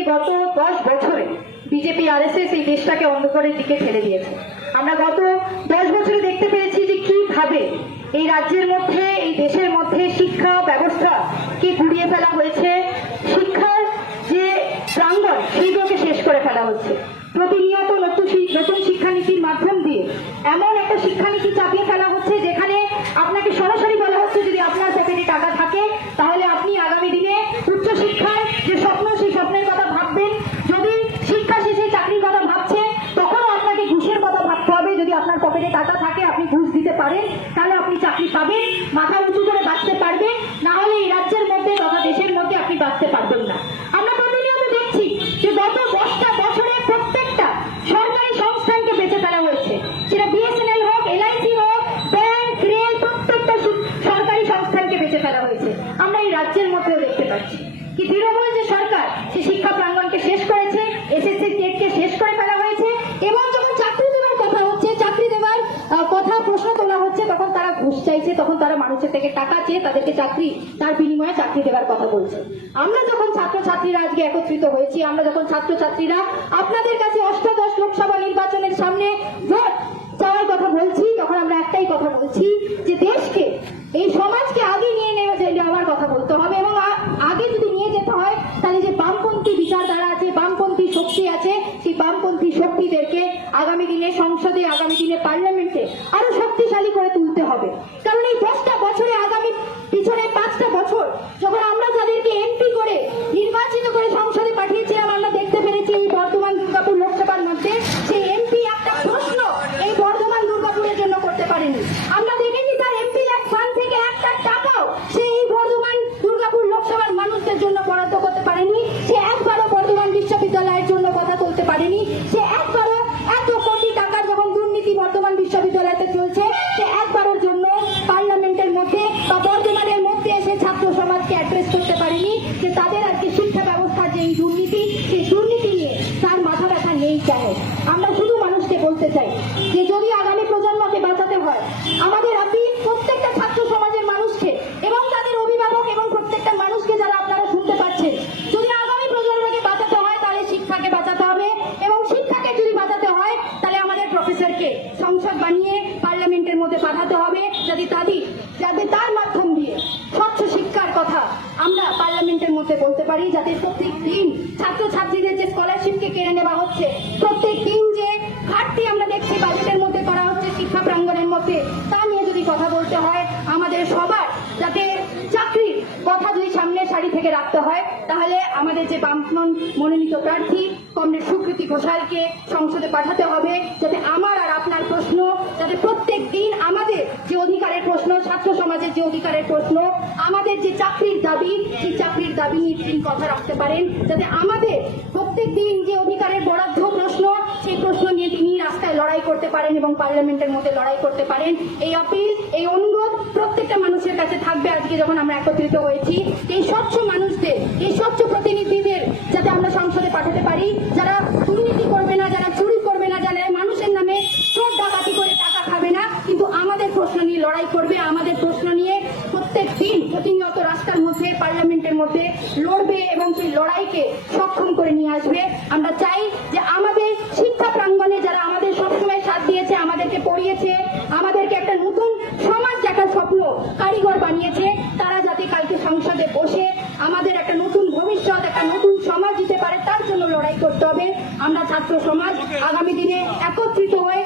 যে গত 10 বছরে বিজেপি আরএসএস এই দেশটাকে অন্ধকারের দিকে ঠেলে দিয়েছে। আমরা গত 10 বছরে দেখতে পেরেছি যে কিভাবে এই রাজ্যের মধ্যে, এই দেশের মধ্যে শিক্ষা ব্যবস্থা কি গুড়িয়ে ফেলা হয়েছে, শিক্ষার যে প্রাঙ্গণ সেইগুলোকে শেষ করে ফেলা হচ্ছে। প্রতিনিয়ত নতুন শিক্ষানীতির মাধ্যম দিয়ে এমন একটা শিক্ষানীতি চাপিয়ে ফেলা হচ্ছে যেখানে আপনাকে সরাসরি বলা হচ্ছে যদি আপনার পকেটে টাকা থাকে তাহলে আপনি আগামী দিনে উচ্চশিক্ষার যে স্বপ্ন সেই স্বপ্নের কথা ভাববেন। যদি শিক্ষা শেষে চাকরির কথা ভাবছেন তখনও আপনাকে ঘুষের কথা ভাবতে হবে। যদি আপনার পকেটে টাকা থাকে, আপনি ঘুষ দিতে পারেন, তাহলে আপনি চাকরি পাবেন, মাথা উঁচু করে বাঁচতে পারবেন, না হলে এই রাজ্যের মধ্যে তথা দেশের মধ্যে আপনি বাঁচতে পারবেন না। আমরা প্রতিনিয়ত দেখছি যে গত 10টা বছরে প্রত্যেকটা সরকারি সংস্থানকে বেঁচে ফেলা হয়েছে, সেটা বিএসএনএল হোক, এলআইসি হোক, ব্যাংক, রেল, প্রত্যেকটা সরকারি সংস্থানকে বেঁচে ফেলা হয়েছে। আমরা এই রাজ্যের মধ্যেও দেখতে পাচ্ছি কি তৃণমূল যে সরকার সে শিক্ষা প্রাঙ্গণকে শেষ করেছে, এসএসসি টেটকে শেষ করে ফেলা হয়েছে, এবং যখন চাকরি দেওয়ার কথা হচ্ছে, চাকরি দেওয়ার কথা প্রশ্ন তোলা হচ্ছে, তখন তারা ঘুষ চাইছে, তখন তারা মানুষের থেকে টাকা চেয়ে তাদেরকে চাকরি, তার বিনিময়ে চাকরি দেওয়ার কথা বলছে। আমরা যখন ছাত্রছাত্রীরা আজকে একত্রিত হয়েছি, আমরা যখন ছাত্রছাত্রীরা আপনাদের কাছে অষ্টাদশ লোকসভা নির্বাচনের সামনে ভোট চাওয়ার কথা বলছি, তখন আমরা একটাই কথা বলছি যে দেশকে, এই সমাজকে আগে নিয়ে নেওয়ার কথা বলতে হবে, এবং আগে যদি নিয়ে যেতে হয় তাহলে যে বামপন্থী বিচারধারা আছে, বামপন্থী শক্তি আছে, সেই বামপন্থী শক্তিদেরকে আগামী দিনে সংসদে, আগামী দিনে পার্লামেন্টে আরো শক্তিশালী করে তুলতে হবে। কারণ এই 10টা বছরে, আগামী পিছনে 5টা বছর যখন আমরা যাদেরকে এমপি করে নির্বাচিত করে সংসদে পাঠিয়েছিলাম, আমরা দেখতে পেরেছি এই বর্ধমান দুর্গাপুর লোকসভার মধ্যে সেই এমপি একটা প্রশ্ন এই বর্ধমান দুর্গাপুরের জন্য করতে পারেনি। আমরা দেখেছি তার এমপি ফান্ড থেকে একটা টাকাও সে এই বর্ধমান দুর্গাপুর লোকসভার মানুষদের জন্য বরাদ্দ করতে পারেনি। সে একবারও বর্ধমান বিশ্ববিদ্যালয়ের জন্য কথা বলতে পারেনি। সে একবারও এত কোটি টাকার যখন দুর্নীতি বর্ধমান বিশ্ববিদ্যালয়তে চলছে, সে একবারের জন্য পার্লামেন্টের মধ্যে বা বর্ধমানের মধ্যে এসে ছাত্র সমাজকে অ্যাড্রেস করতে পারেনি যে তাদের আজকে শিক্ষা ব্যবস্থার যে এই দুর্নীতি, সেই দুর্নীতি নিয়ে তার মাথা ব্যথা নেই কেন। আমরা শুধু মানুষকে বলতে চাই যে যদি আগামী প্রজন্মকে বাঁচাতে হয়, আমাদের আপনি প্রত্যেকটা ছাত্র সমাজের মানুষকে এবং তাদের অভিভাবক এবং প্রত্যেকটা মানুষকে যারা আপনারা শুনতে পাচ্ছেন, যদি আগামী প্রজন্মকে বাঁচাতে হয় তাহলে শিক্ষাকে বাঁচাতে হবে, এবং শিক্ষাকে যদি বাঁচাতে হয় তাহলে আমাদের প্রফেসরকে সংসদ বানিয়ে পার্লামেন্টের মধ্যে পাঠাতে হবে, যাতে তার মাধ্যম দিয়ে স্বচ্ছ শিক্ষার কথা আমরা পার্লামেন্টের মধ্যে বলতে পারি, যাতে প্রত্যেক দিন ছাত্রছাত্রীদের যে স্কলারশিপকে কেড়ে নেওয়া হচ্ছে, প্রত্যেক দিন যে ঘাটতি আমরা দেখছি বাজেটের মধ্যে করা হচ্ছে শিক্ষা প্রাঙ্গণের মধ্যে, তা নিয়ে যদি কথা বলতে হয়, আমাদের সবার যাতে চাকরির কথা যদি সামনে সারি থেকে রাখতে হয়, তাহলে আমাদের যে বামফ্রন্ট মনোনীত প্রার্থী কমরেড সুকৃতি ঘোষালকে সংসদে পাঠাতে হবে, যাতে আমার আর আপনার প্রশ্ন, যাতে প্রত্যেক দিন আমাদের যে অধিকারের প্রশ্ন, ছাত্র সমাজের যে অধিকারের প্রশ্ন, আমাদের যে চাকরির দাবি, সেই চাকরির দাবি নিয়ে তিনি কথা রাখতে পারেন, যাতে আমাদের প্রত্যেক দিন যে অধিকারের বরাদ্দ প্রশ্ন, সেই প্রশ্ন নিয়ে তিনি রাস্তায় লড়াই করতে পারেন এবং পার্লামেন্টের মধ্যে লড়াই করতে পারেন। এই আপিল, এই অনুরোধ প্রত্যেকটা মানুষের কাছে থাকবে আজকে যখন আমরা একত্রিত হয়েছি, এই স্বচ্ছ মানুষদের, এই স্বচ্ছ প্রতিনিধিদের যাতে আমরা সংসদে পাঠাতে পারি, যারা দুর্নীতি করবে না, যারা চুরি করবে না, যারা মানুষের নামে চোর ডাকাতি করে টাকা খাবে না, কিন্তু আমাদের প্রশ্ন নিয়ে লড়াই করবে, আমাদের প্রশ্ন নিয়ে প্রত্যেক দিন প্রতিনিয়ত রাস্তার মধ্যে, পার্লামেন্টের মধ্যে লড়বে এবং সেই লড়াইকে সক্ষম করে নিয়ে আসবে। আমরা চাই যে আমাদের শিক্ষা প্রাঙ্গণে যারা আমাদের সবসময় সাথ দিয়েছে, আমাদেরকে পড়িয়েছে, আমাদেরকে একটা নতুন সমাজ দেখার স্বপ্ন কারিগর বানিয়েছে, তারা যাতে কালকে সংসদে বসে আমাদের একটা নতুন ভবিষ্যৎ, একটা নতুন সমাজ দিতে পারে, তার জন্য লড়াই করতে হবে। আমরা ছাত্র সমাজ আগামী দিনে একত্রিত হয়ে